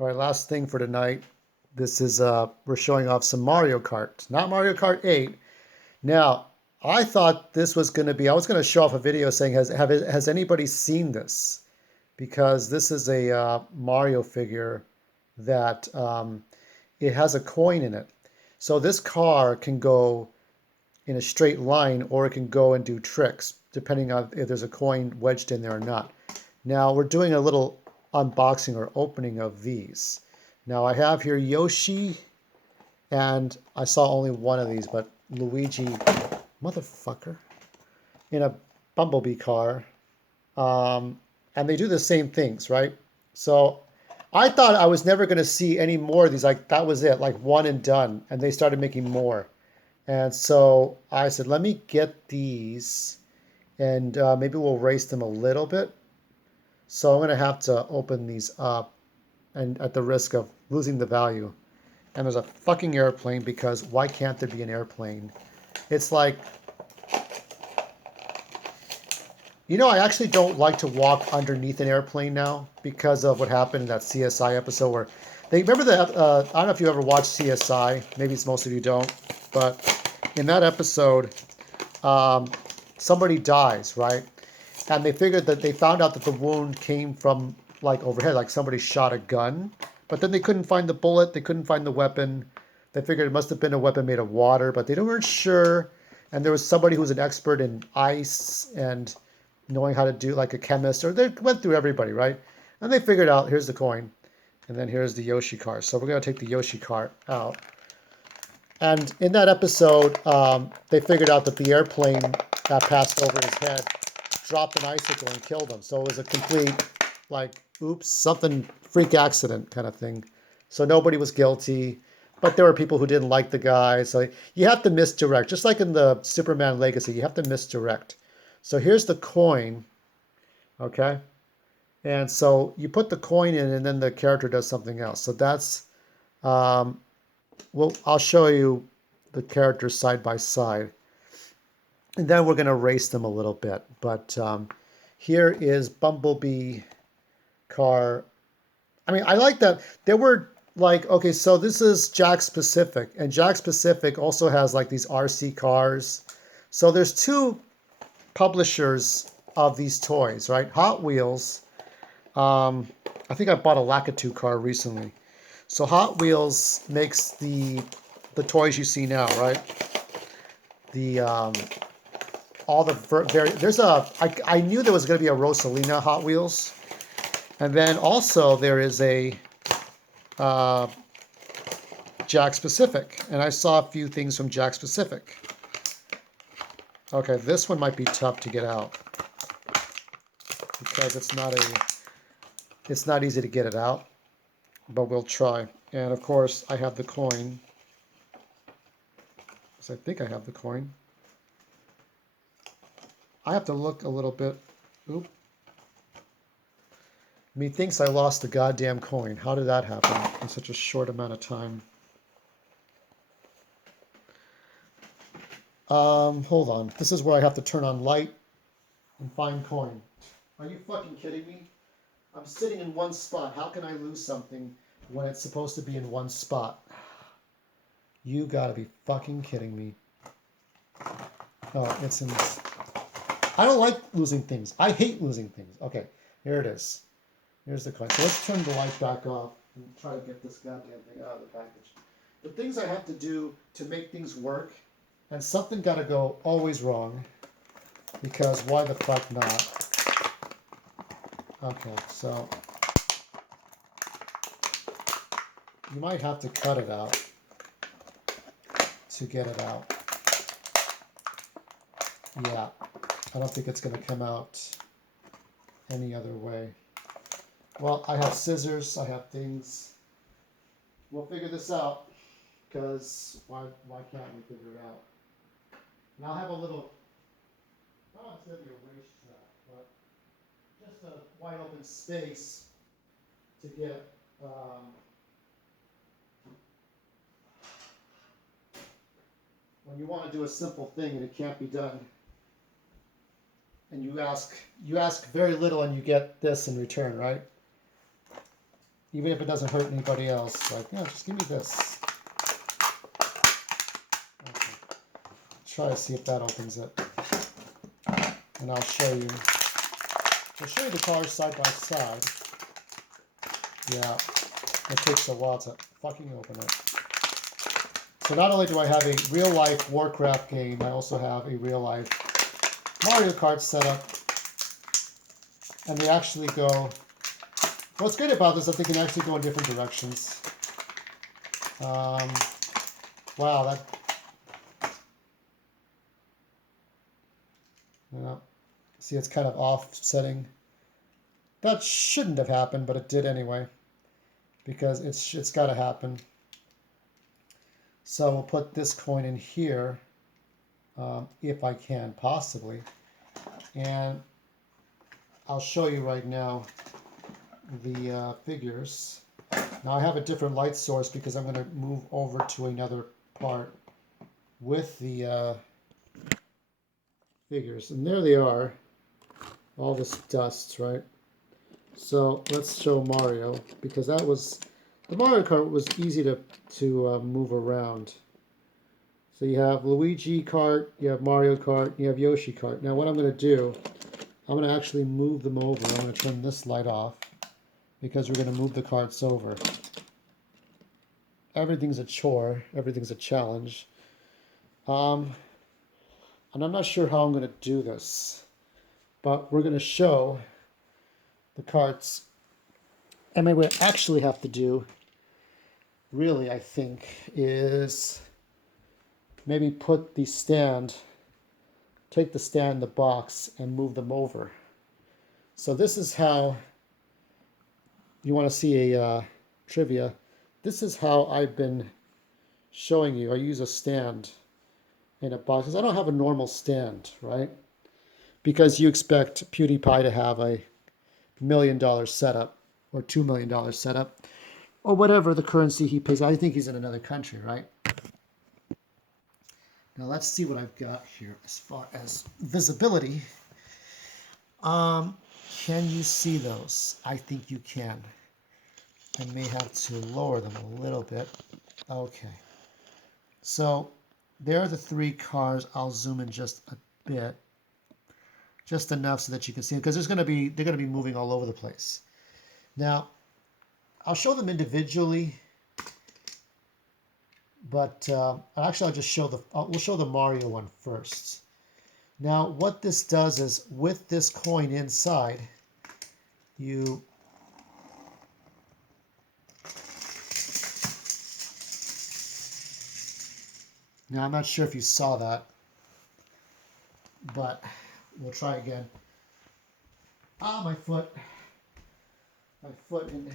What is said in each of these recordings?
All right, last thing for tonight. This is we're showing off some Mario Kart, not Mario Kart 8. Now, I thought this was going to be. I was going to show off a video saying, has anybody seen this? Because this is a Mario figure that it has a coin in it. So this car can go in a straight line, or it can go and do tricks, depending on if there's a coin wedged in there or not. Now we're doing a little unboxing or opening of these. Now I have here Yoshi, and I saw only one of these, but Luigi, motherfucker, in a Bumblebee car. Um, and they do the same things, right? So I thought I was never going to see any more of these. Like that was it, like one and done. And they started making more. And so I said, let me get these and maybe we'll race them a little bit. So I'm going to have to open these up and at the risk of losing the value. And there's a fucking airplane because why can't there be an airplane? It's like, I actually don't like to walk underneath an airplane now because of what happened in that CSI episode where they remember the. I don't know if you ever watched CSI. Maybe it's most of you don't, but in that episode, um, somebody dies, right? And they figured that they found out that the wound came from like overhead, like somebody shot a gun, but then they couldn't find the bullet, they couldn't find the weapon. They figured it must have been a weapon made of water, but they weren't sure. And there was somebody who was an expert in ice and knowing how to do like a chemist, or they went through everybody, right? And they figured out here's the coin, and then here's the Yoshi car. So we're gonna take the Yoshi car out. And in that episode, they figured out that the airplane that passed over his head dropped an icicle and killed him. So it was a complete, like, oops, something, freak accident kind of thing. So nobody was guilty, but there were people who didn't like the guy. So you have to misdirect, just like in the Superman Legacy, you have to misdirect. So here's the coin, okay? And so you put the coin in, and then the character does something else. So that's, um, well, I'll show you the characters side by side. And then we're going to race them a little bit. But here is Bumblebee Car. I mean, I like that. There were like, okay, so this is Jakks Pacific. And Jakks Pacific also has like these RC cars. So there's two publishers of these toys, right? Hot Wheels. I think I bought a Lakitu car recently. So Hot Wheels makes the toys you see now, right? The all the very there's a I knew there was going to be a Rosalina Hot Wheels, and then also there is a uh, Jakks Pacific, and I saw a few things from Jakks Pacific. Okay, this one might be tough to get out because it's not easy to get it out, but we'll try. And of course, I have the coin. So I think I have the coin. I have to look a little bit. Oop. Methinks I lost the goddamn coin. How did that happen in such a short amount of time? Hold on. This is where I have to turn on light and find coin. Are you fucking kidding me? I'm sitting in one spot. How can I lose something when it's supposed to be in one spot? You gotta be fucking kidding me. Oh, it's in this. I don't like losing things. I hate losing things. Okay, here it is. Here's the coin. So let's turn the light back off and try to get this goddamn thing out of the package. The things I have to do to make things work, and something gotta go always wrong, because why the fuck not? Okay, so you might have to cut it out to get it out. Yeah, I don't think it's gonna come out any other way. Well, I have scissors, I have things. We'll figure this out, because why can't we figure it out? And I'll have a little, not necessarily a racetrack, but just a wide open space to get when you want to do a simple thing and it can't be done, and you ask very little and you get this in return, right? even if it doesn't hurt anybody else. Like, yeah, just give me this. Okay. Try to see if that opens it. And I'll show you. I'll show you the cars side by side. Yeah, it takes a while to fucking open it. So not only do I have a real-life Warcraft game, I also have a real-life Mario Kart setup. And they actually go... What's great about this is that they can actually go in different directions. Wow, that... Yeah. See, it's kind of offsetting. That shouldn't have happened, but it did anyway. Because it's got to happen. So we'll put this coin in here, if I can, possibly. And I'll show you right now the figures. Now I have a different light source because I'm going to move over to another part with the figures. And there they are, all this dust, right? So let's show Mario, because that was, the Mario Kart was easy to move around. So you have Luigi Kart, you have Mario Kart, you have Yoshi Kart. Now what I'm going to do, I'm going to actually move them over. I'm going to turn this light off because we're going to move the carts over. Everything's a chore. Everything's a challenge. And I'm not sure how I'm going to do this, but we're going to show the carts. And what we actually have to do, really, I think, is maybe put the stand, take the stand in the box and move them over. So this is how, you want to see a trivia, this is how I've been showing you. I use a stand in a box, because I don't have a normal stand, right? Because you expect PewDiePie to have a $1 million setup, or $2 million setup, or whatever the currency he pays. I think he's in another country, right? Now let's see what I've got here as far as visibility. Can you see those? I think you can. I may have to lower them a little bit. Okay. So there are the three cars. I'll zoom in just a bit. Just enough so that you can see it, because they're going to be moving all over the place. Now, I'll show them individually, but actually I'll just show we'll show the Mario one first. Now, what this does is, with this coin inside, you now, I'm not sure if you saw that, but we'll try again. Ah, my foot in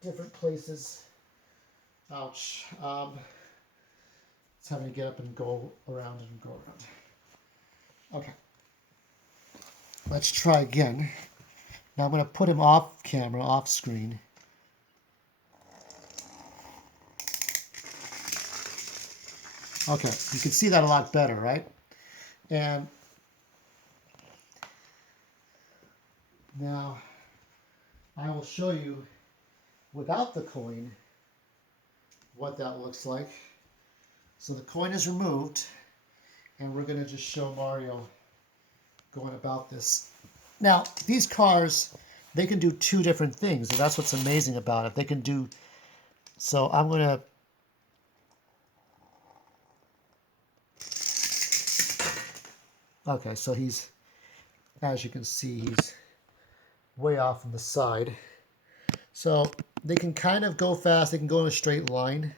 different places. Ouch. It's having to get up and go around and go around. Okay. Let's try again. Now I'm going to put him off camera, off screen. Okay, you can see that a lot better, right? And now I will show you without the coin what that looks like. So the coin is removed, and we're going to just show Mario going about this. Now, these cars, they can do two different things, and that's what's amazing about it. They can do, so I'm going to, okay, so he's, as you can see, he's way off on the side. So they can kind of go fast. They can go in a straight line.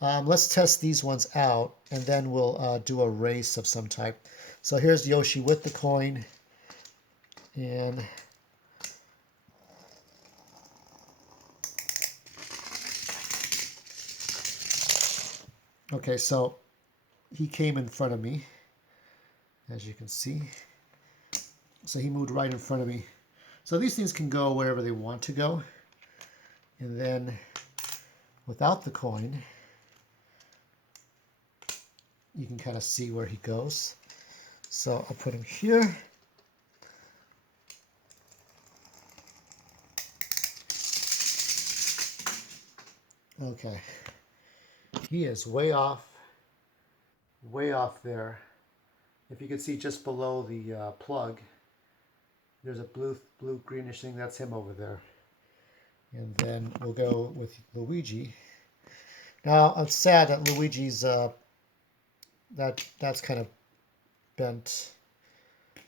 Let's test these ones out, and then we'll do a race of some type. So here's Yoshi with the coin. And okay, so he came in front of me, as you can see. So he moved right in front of me. So these things can go wherever they want to go. And then without the coin, you can kind of see where he goes. So I'll put him here. Okay. He is way off there. If you can see just below the plug, there's a blue greenish thing. That's him over there. And then we'll go with Luigi. Now it's sad that Luigi's that's kind of bent,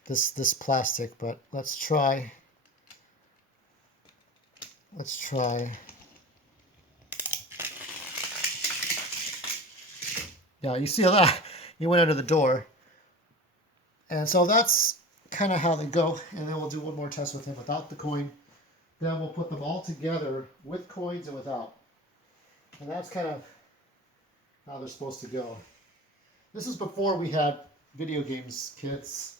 this plastic, but let's try. Yeah, you see that? He went under the door. And so that's kind of how they go. And then we'll do one more test with him without the coin. Then we'll put them all together with coins and without. And that's kind of how they're supposed to go. This is before we had video games, kids.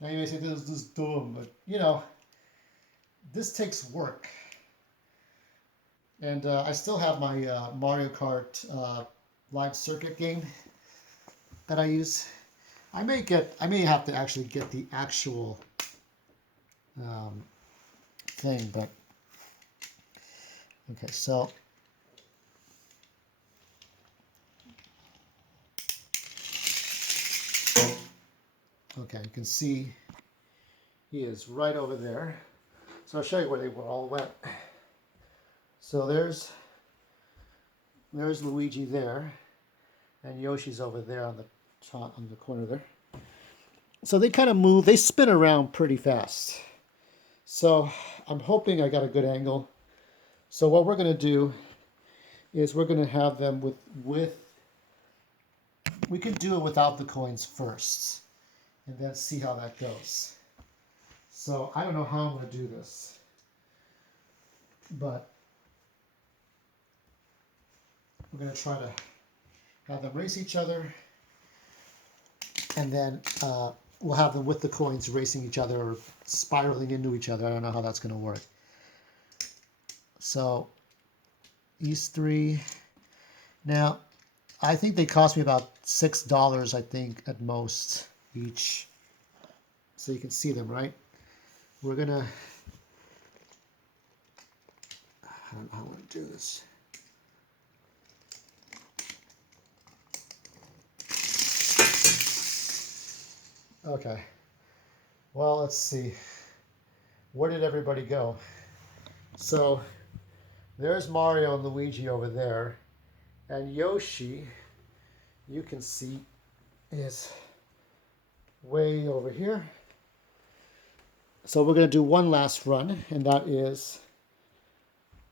Now you may say this is dumb, but you know, this takes work. And I still have my Mario Kart live circuit game that I use. I may have to actually get the actual thing, but okay, so okay, you can see he is right over there. So I'll show you where they all went. So there's Luigi there, and Yoshi's over there on the corner there. So they kind of move, they spin around pretty fast. So I'm hoping I got a good angle. So what we're going to do is we're going to have them with we can do it without the coins first, and then see how that goes. So I don't know how I'm going to do this, but we're going to try to have them race each other, and then we'll have them with the coins racing each other or spiraling into each other. I don't know how that's going to work. So these three. Now, I think they cost me about $6, I think, at most each. So you can see them, right? We're going to... I don't know how I want to do this. Okay. Well, let's see. Where did everybody go? So there's Mario and Luigi over there. And Yoshi, you can see, is way over here. So we're going to do one last run, and that is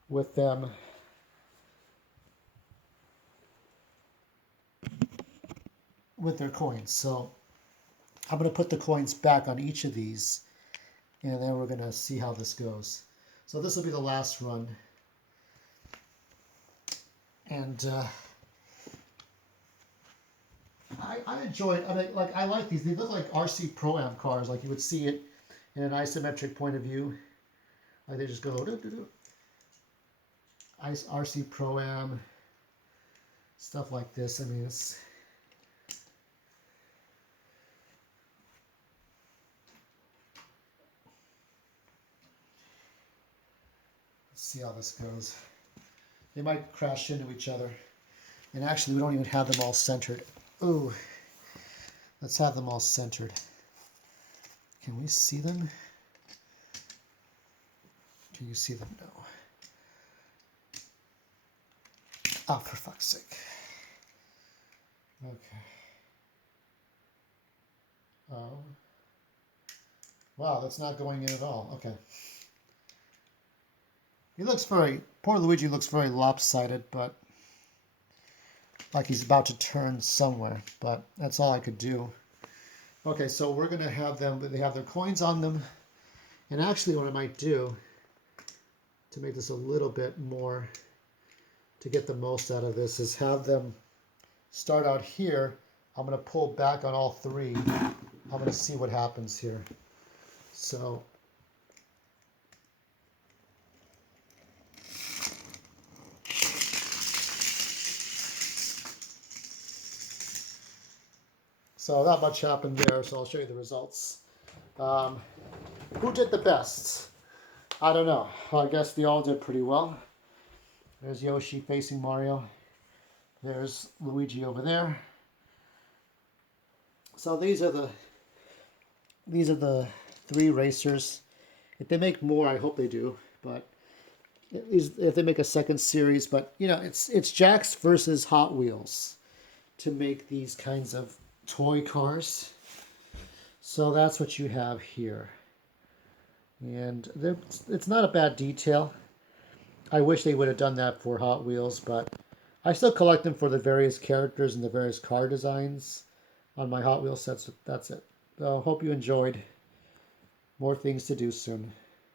with them with their coins. So I'm going to put the coins back on each of these, and then we're going to see how this goes. So this will be the last run. And I enjoy it. I mean, like, I like these. They look like RC Pro-Am cars. Like you would see it in an isometric point of view. Like they just go RC Pro-Am, stuff like this. I mean, it's... Let's see how this goes. They might crash into each other. And actually, we don't even have them all centered. Ooh. Let's have them all centered. Can we see them? Can you see them? No. Oh, for fuck's sake. Okay. Oh. Wow, that's not going in at all. Okay. He looks poor Luigi looks very lopsided, but like he's about to turn somewhere, but that's all I could do. Okay, so we're going to have them, they have their coins on them, and actually what I might do to make this a little bit more, to get the most out of this, is have them start out here. I'm going to pull back on all three. I'm going to see what happens here. So... So not much happened there, so I'll show you the results. Who did the best? I don't know. I guess they all did pretty well. There's Yoshi facing Mario. There's Luigi over there. So these are the three racers. If they make more, I hope they do. But if they make a second series, but you know, it's Jakks versus Hot Wheels to make these kinds of toy cars. So that's what you have here. And it's not a bad detail. I wish they would have done that for Hot Wheels, but I still collect them for the various characters and the various car designs on my Hot Wheels sets. That's it. So hope you enjoyed. More things to do soon.